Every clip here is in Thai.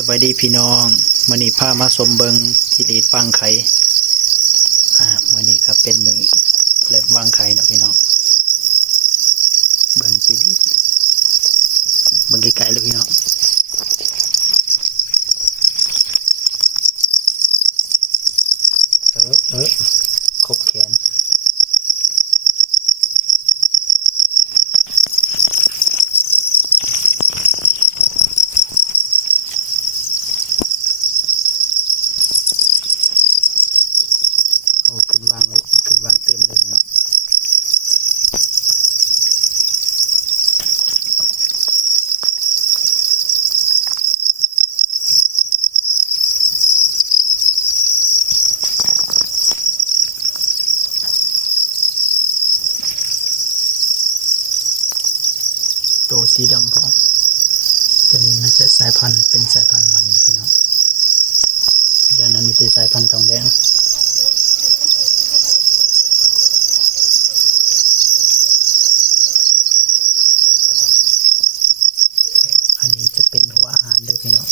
สบายดีพี่น้องมื่อนี้ามาสมเบิงจิรีดวางไข่อ่ามือนี้ก็เป็นมือเริ่มวางไข่เนาะพี่น้อง เบิงจิรีดเบิงไกลๆเลยพี่น้องเออเออคบแขนเอาขึ้นวางเลยขึ้นวางเต็มเลยเนาะ ตัวสีดำพร้อมตัวนี้น่าจะสายพันธุ์เป็นสายพันธุ์ใหม่พี่น้องเดี๋ยวนั้นมีแต่สายพันธุ์ทองแดงอันนี้จะเป็นหัวอาหารเลยพี่น้อง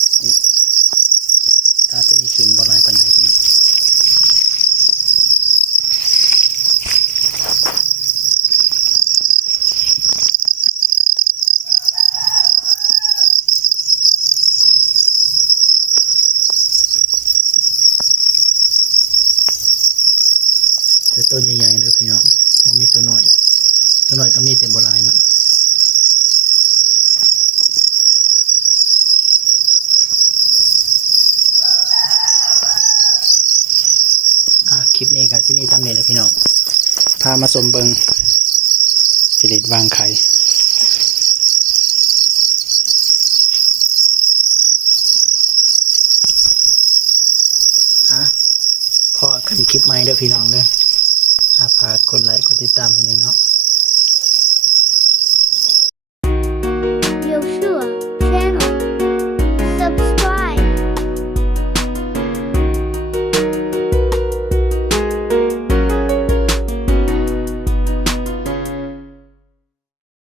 มาเบิ่งถาดนี่ถ้าดตัวนี้ขึ้นบ่หลายปานใดพี่น้องแต่ตัวใหญ่ๆเลยพี่น้องบ่มีตัวหน้อย ตัวหน้อยก็มีแต่บ่หลายเนาะ อะค ลิปนี้ครับที่นี่ทำเนี่ยเลยพี่น้องพามาสมเบิงสิริวางไข่ฮะพอขึ้นคลิปใหม่เด้อพี่น้องเด้ออาพากกดไลค์กดติดตามให้ในอยเนาะ